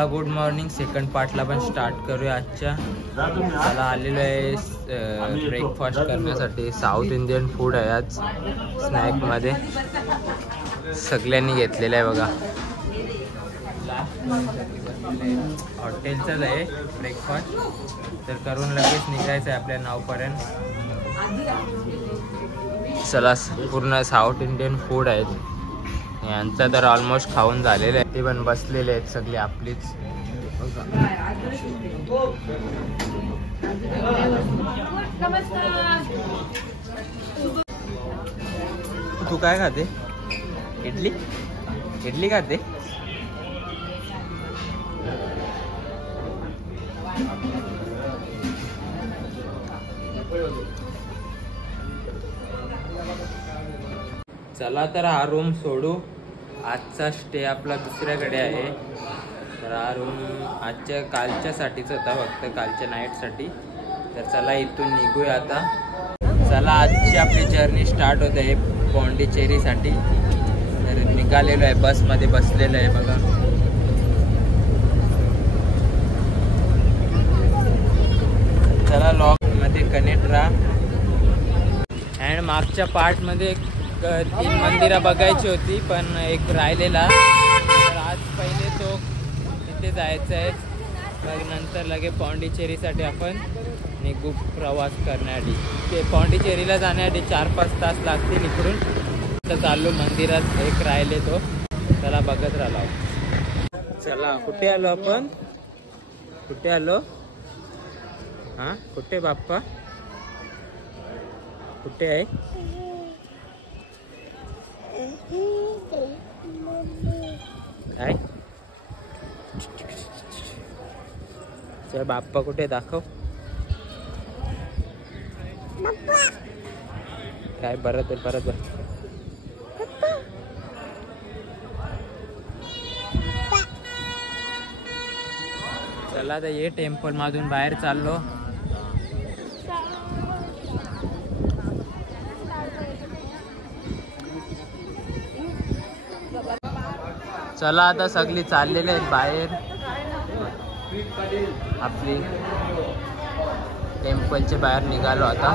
चला good morning. Second पार्टला पण start करूया आजच्या. चला आलेलो आहे ब्रेकफास्ट करण्यासाठी. साऊथ इंडियन फूड आहे आज स्नॅकमध्ये. सगळ्यांनी घेतलेलं आहे बघा. हॉटेलचंच आहे ब्रेकफास्ट. तर करून लगेच निघायचं आहे आपल्या नावपर्यंत. चला पूर्ण साऊथ इंडियन फूड आहेत यांचं. तर ऑलमोस्ट खाऊन झालेलं आहे. ते पण बसलेले आहेत सगळे आपलीच. तू काय खाते? इडली इडली खाते? चला तर हा रूम सोडू. आजचा स्टे आपला दुसऱ्याकडे आहे. तर हा रूम आजच्या कालच्यासाठीच होता, फक्त कालच्या नाईटसाठी. तर चला इथून निघूया आता. चला आजची आपली जर्नी स्टार्ट होते आहे पॉंडिचेरीसाठी. तर निघालेलो आहे, बसमध्ये बसलेलो आहे बघा. चला लॉकमध्ये कनेक्ट राहा. अँड मागच्या पार्टमध्ये 3 मंदिरं बघायची होती पण एक राहिलेला. तर आज पहिले तो तिथे जायचं आहे. मग नंतर लगे पॉंडिचेरीसाठी आपण निघू प्रवास करण्यासाठी. ते पॉंडिचेरीला जाण्यासाठी 4-5 तास लागतील इकडून. तर चाललो मंदिरात, एक राहिले तो. त्याला बघत राहिलो. चला कुठे आलो आपण? कुठे आलो? हां कुठे बाप्पा? कुठे आहे? काय? चल बाप्पा कुठे दाखव. काय परत चला तर ये टेम्पल मधून बाहेर चाललो. चला आता सगळी चाललेले आहेत बाहेर. आपली टेम्पलच्या बाहेर निघालो आता.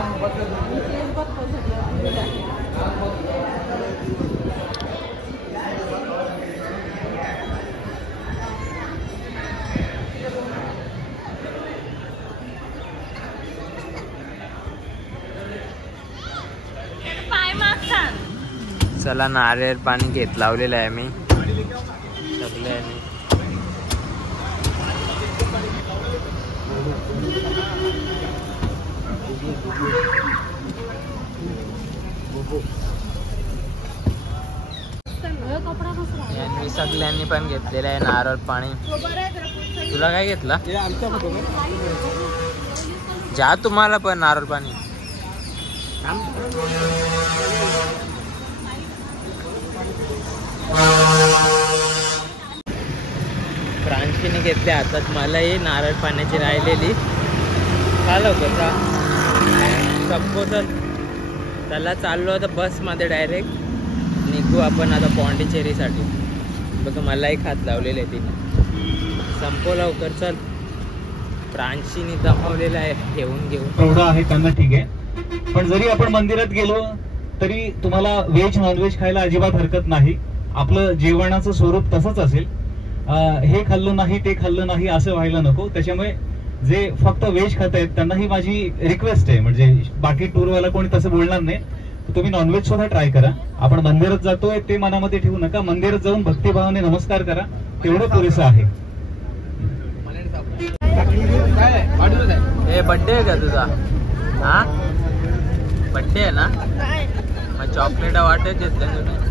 चला नारळ पाणी घेत लावलेलं आहे मी सगळ्यांनी. यांनी सगळ्यांनी पण घेतलेलं आहे नारळ पाणी. तुला काय घेतला? जा तुम्हाला पण नारळ पाणी. फ्रान्सीने घेतले हातात. मलाही नारळ पाण्याची राहिलेली. चालव का सपोजल. त्याला चाललो आता बसमध्ये डायरेक्ट निघू आपण आता पॉंडिचेरीसाठी. बघ मलाही खात लावलेले आहे तिने. संपव लवकर चल. फ्रान्सीने जमवलेलं आहे ठेवून घेऊन. एवढं आहे त्यांना ठीक आहे. पण जरी आपण मंदिरात गेलो तरी तुम्हाला व्हेज नॉनव्हेज खायला अजिबात हरकत नाही. आपलं जेवणाचं स्वरूप तसंच असेल. हे खाल्लं नाही ते खाल्लं नाही असं व्हायला नको. त्याच्यामुळे जे फक्त व्हेज खात आहेत त्यांना ही माझी रिक्वेस्ट आहे. म्हणजे बाकी टूरवाला कोणी तसं बोलणार नाही. तुम्ही नॉनव्हेज सुद्धा ट्राय करा. आपण मंदिरात जातोय ते मनामध्ये ठेवू नका. मंदिरात जाऊन भक्तिभावाने नमस्कार करा, तेवढं पुरेसं आहे. हे बड्डे आहे का तुझा? हा बड्डे आहे ना? मग चॉकलेट वाटत घेतलं तुम्ही.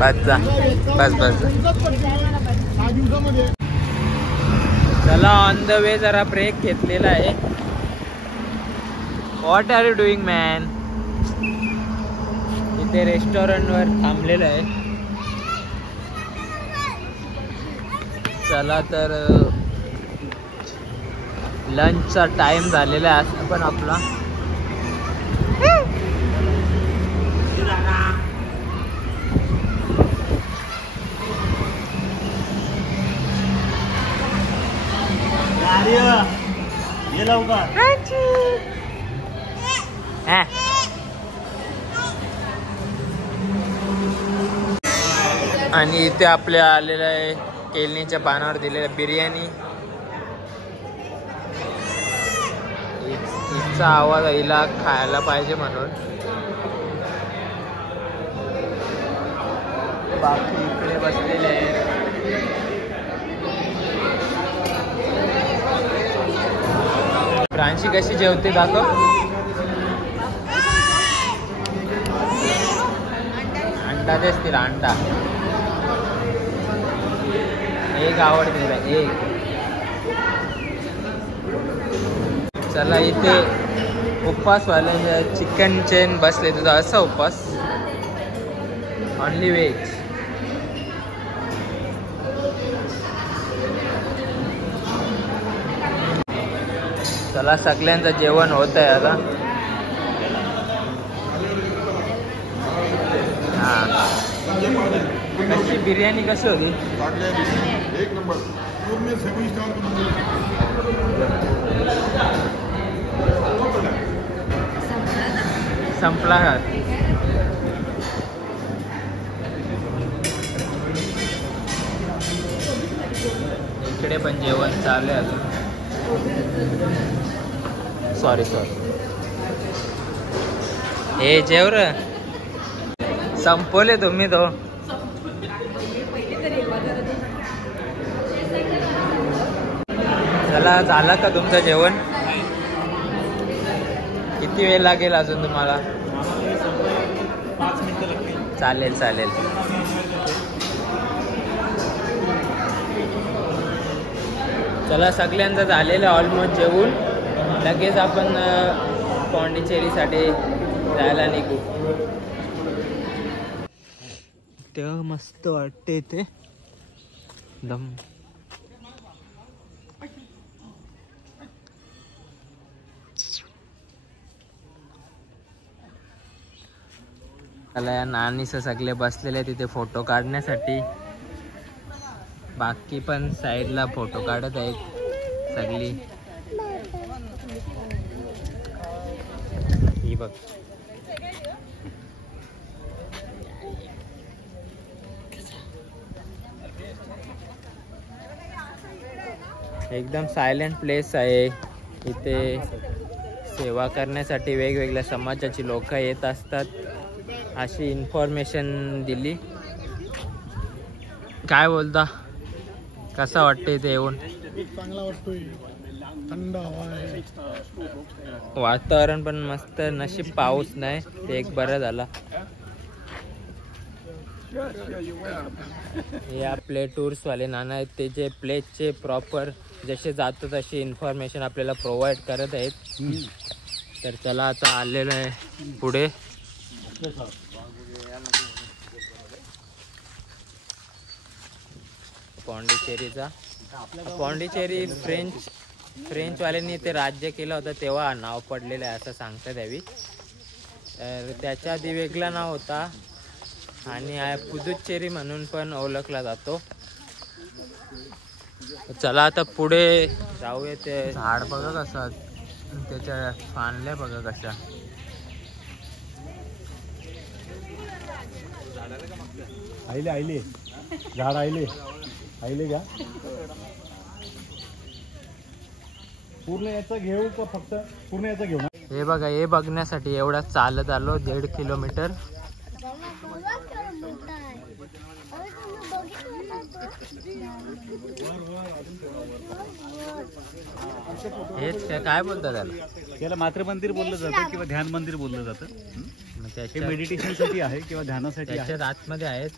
बस. चला ऑन द वे जरा ब्रेक घेतलेला आहे. What are you doing man? इथे रेस्टॉरंटवर थांबलेलं आहे. चला तर लंचचा टाइम झालेला आहे असं पण आपला. आणि इथे आपल्या आलेलं आहे केळणीच्या पानावर दिलेलं बिर्याणी. हिचा आवाज हिला खायला पाहिजे म्हणून. बाकी इकडे बसलेले आहे. प्रांशी कशी जेवते दाखव. अंडा देस तिला अंडा. एक आवडते तिला एक. चला इथे उपवासवाले चिकन चेन बसले. तुझा असा उपवास ऑनली व्हेज. चला सगळ्यांचं जेवण होत आहे आता. हा कशी बिर्याणी कशी होती. एक नंबर पूर्ण 7 स्टार. संपला का. इकडे पण जेवण चालू आहे अजून. सॉरी हे जेव र. संपवले तुम्ही तो. चला झालं का तुमचं जेवण. किती वेळ लागेल अजून तुम्हाला. 5 मिनिटं लागतील. चालेल. चला सगळ्यांचं झालेलं ऑलमोस्ट जेवून लगेच आपण पॉंडिचेरीसाठी जायला निघू. तेव्हा मस्त वाटते इथे दम. या नानीसं सगळे बसलेले तिथे फोटो काढण्यासाठी. बाकी पण साईडला फोटो काढत आहेत सगळी. ही बघ एकदम सायलेंट प्लेस आहे. इथे सेवा करण्यासाठी वेगवेगळ्या समाजाची लोक येत असतात अशी इन्फॉर्मेशन दिली. काय बोलता. कसा वाटते इथे येऊन. चांगला वाटतोय. थंड हवा आहे. वातावरण पण मस्त. नशीब पाऊस नाही ते एक बरं झाला. हे आपले टूर्सवाले नाना आहेत ते जे प्लेसचे प्रॉपर जसे जातो तशी इन्फॉर्मेशन आपल्याला प्रोव्हाइड करत आहेत. तर चला आता आलेलं आहे पुढे. पॉंडिचेरीचा. पॉंडिचेरी फ्रेंचवाल्यांनी ते राज्य केलं होतं तेव्हा नाव पडलेलं आहे असं सांगतात यावी. तर त्याच्या आधी वेगळा नाव होता आणि पुदुच्चेरी म्हणून पण ओळखला जातो. चला आता पुढे जाऊया. ते झाड बघा कसं त्याच्या फांदल्या बघा कशा. आईले झाड आईले घ्या. पूर्ण याचा घेऊ का फक्त पूर्ण याचा घेऊ ना. हे बघा हे बघण्यासाठी एवढा चालत आलो 1.5 किलोमीटर. हेच काय बोलतात त्याला मात्र मंदिर बोललं जातं किंवा ध्यान मंदिर बोललं जातं. हे मेडिटेशनसाठी आहे किंवा ध्यानासाठी आहे. आतमध्ये आहेत.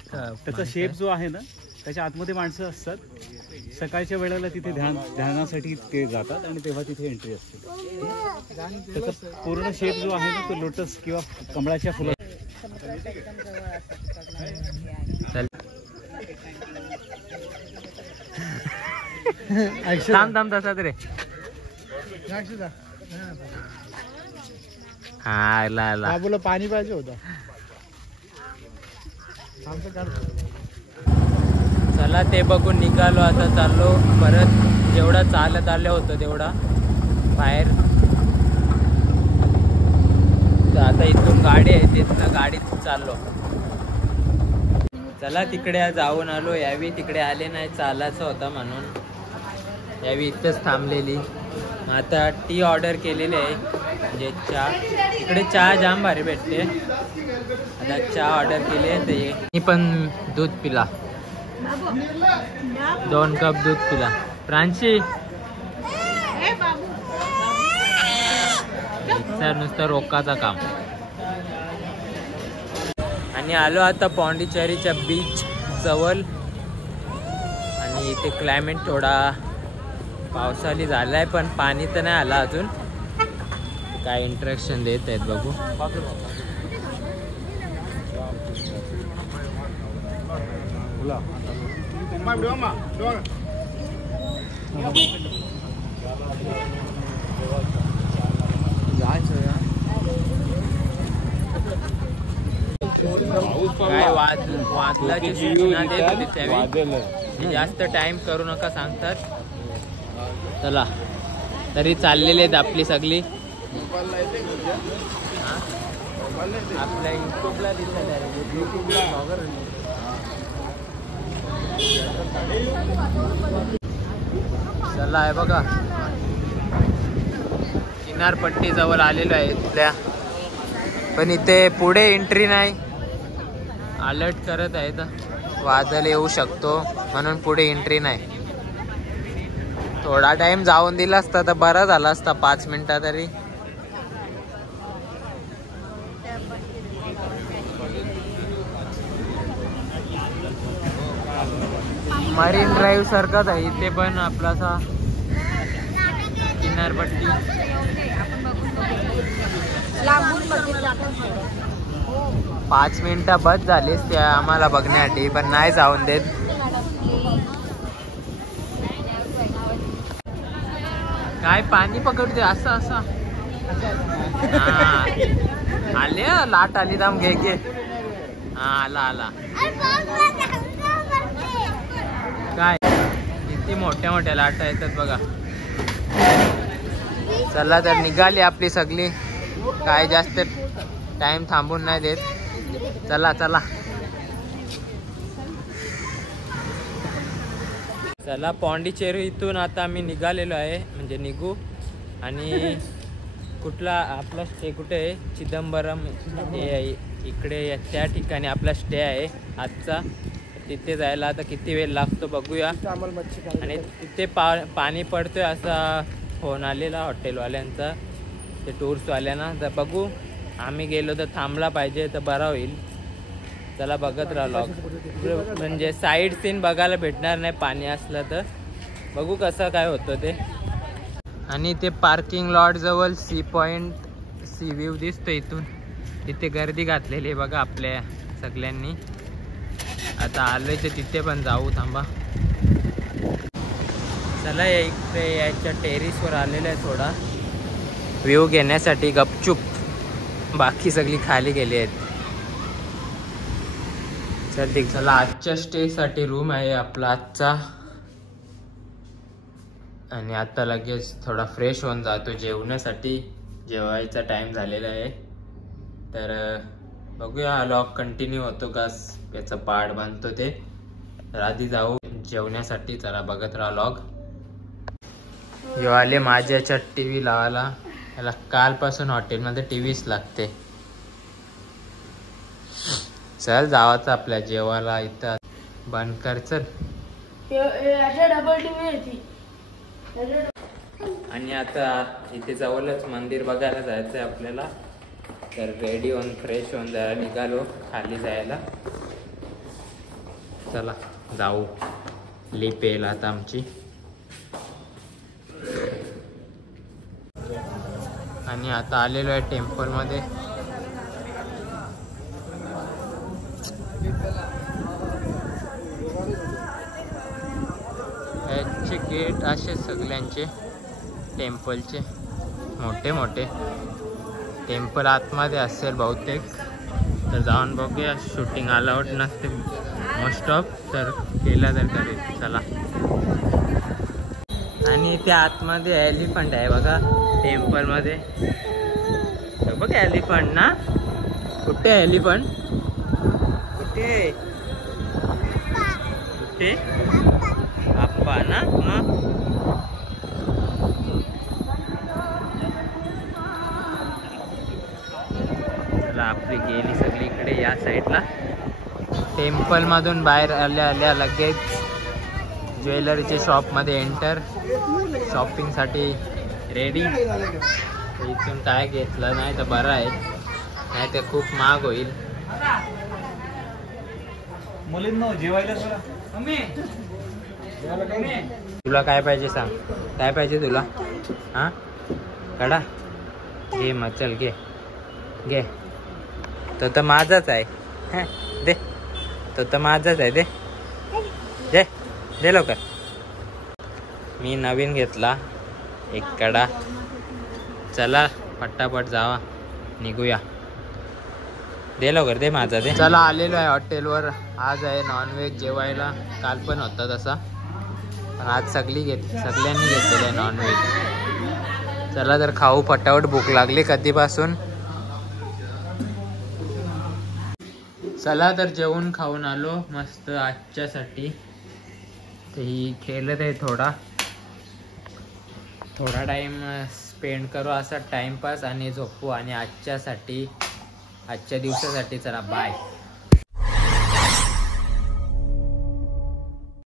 त्याचा शेप जो आहे ना त्याच्या आतमध्ये माणसं असतात. सकाळच्या वेळेला तिथे ध्यानासाठी ते जातात आणि तेव्हा तिथे एंट्री असते. त्याचा पूर्ण शेप जो आहे ना तो लोटस किंवा कमळाच्या फुला. थांब तसाच रे. हा आला आला. बाबूला पाणी पाहिजे होतं. चला ते बघून निघालो. आता चाललो परत. जेवढा चालत आलं होतं तेवढा बाहेर. तर आता इथून गाडी आहे, तिथनं गाडीत चाललो. चला तिकडे जाऊन आलो. यावी तिकडे आले नाही, चालायचं होता म्हणून यावी इथंच थांबलेली. मग आता टी ऑर्डर केलेली आहे, म्हणजे चहा. इकडे चहा जाम भारी भेटते. आता चहा ऑर्डर केली आहे. तर मी पण दूध पिला, 2 कप दूध पिला. प्रांशी नुसतं रोकाचा काम. आणि आलो आता पॉंडिचेरीच्या बीच जवळ. आणि इथे क्लायमेट थोडा पावसाळी झालाय, पण पाणी तर नाही आला अजून. काय इंट्रॅक्शन देत आहेत बघू. काय वादलाची सूचना देत होती त्यावेळी, जास्त टाइम करू नका सांगतात. चला तरी चाललेले आहेत आपली सगळी. आपल्या युट्यूबला चला आहे बघा, किनारपट्टी जवळ आलेलो आहे तिथल्या. पण इथे पुढे एंट्री नाही, अलर्ट करत आहेत, वादळ येऊ शकतो म्हणून पुढे एंट्री नाही. थोडा टाइम जाऊन दिला असता तर बरा झाला असता, 5 मिनिटं तरी. मरीन ड्राईव्ह सारखाच आहे इथे पण आपलासा किनारपट्टी. 5 मिनिटं बस झालीच त्या आम्हाला बघण्यासाठी, पण नाही जाऊन देत. काय पाणी पकडते असं असं. आले लाट आली, दाम घे घे. हा आला आला. काय किती मोठ्या मोठ्या लाटा येतात बघा. चला तर निघाली आपली सगळी. काय जास्त टाइम थांबून नाही देत. चला चला चला. पॉंडिचेरी इथून आता आम्ही निघालेलो आहे, म्हणजे निघू. आणि कुठला आपला स्टे कुठे आहे? चिदंबरम इकडे त्या ठिकाणी आपला स्टे आहे आजचा. तिथे जायला आता किती वेळ लागतो बघूया. आणि तिथे पाणी पडतोय असा फोन आलेला हॉटेलवाल्यांचा, ते टूर्सवाल्यांना. तर बघू, आम्ही गेलो तर थांबला पाहिजे तर बरा होईल. चला बघत राहिलो, म्हणजे साईड सीन बघायला भेटणार नाही पाणी असलं तर. बघू कसं काय होतं ते. आणि ते पार्किंग लॉट जवळ सी पॉइंट, सी व्ह्यू दिसतो इथून. तिथे गर्दी घातलेली आहे बघा आपल्या सगळ्यांनी. आता आलोय तर तिथे पण जाऊ, थांबा. चला इकडे याच्या टेरिसवर आलेलं आहे थोडा व्ह्यू घेण्यासाठी गपचूप. बाकी सगळी खाली गेली आहेत. चला आजच्या स्टेसाठी रूम आहे आपला आजचा. आणि आता लगेच थोडा फ्रेश होऊन जातो जेवण्यासाठी. जेवायचा टाइम झालेला आहे. तर बघूया लॉग कंटिन्यू होतो का, याचा पार्ट बांधतो ते. तर आधी जाऊ जेवण्यासाठी. चला बघत राहा लॉग. यो आले माझ्या याच्यात TV लावायला. याला कालपासून हॉटेलमध्ये TVच लागते. चल जावाचं आपल्या जेवायला. इथं बंद कर चल. आणि आता इथे जवळच मंदिर बघायला जायचंय आपल्याला. तर रेडी होऊन फ्रेश होऊन जरा निघालो खाली जायला. चला जाऊ. लिप येईल आता आमची. आणि आता आलेलो आहे टेम्पलमध्ये. याचे गेट असे सगळ्यांचे टेम्पलचे. मोठे मोठे टेम्पल आतमध्ये असेल बहुतेक. तर जाऊन बघूया. शूटिंग अलाउड नसते मोस्ट ऑफ, तर केलं तर करेल. चला. आणि त्या आतमध्ये एलिफंट आहे बघा टेम्पलमध्ये. बघ एलिफंट ना. कुठे एलिफंट? कुठे कुठे? आप्पा ना. मग चला आपली गेली सगळीकडे या साईडला. टेम्पल मधून बाहेर आल्या आल्या लगेच ज्वेलरीच्या शॉपमध्ये एंटर. शॉपिंग साठी रेडी. इथून काय घेतलं नाही तर बरं आहे, नाही तर खूप महाग होईल. मुलींनो जेवायला जरा. तुला काय पाहिजे सांग. काय पाहिजे तुला? हा कडा घे मग. चल घे घे. तो तर माझाच आहे. दे. तो तर माझाच आहे. दे दे दे लवकर. मी नवीन घेतला एक कडा. चला पटापट जावा निघूया. दे लवकर. दे माझा दे. चला आलेलो आहे हॉटेलवर. आज आहे नॉनव्हेज जेवायला. काल पण होता तसा, पण आज सगळ्यांनी घेतलेलं आहे नॉनव्हेज. चला तर खाऊ फटाफट. भूक लागली कधीपासून. चला तर जेवून खाऊन आलो मस्त आजच्यासाठी. तर ही खेळत आहे थोडा टाइम स्पेंड करू असा टाइमपास आणि झोपू. आणि आजच्या दिवसासाठी चला बाय.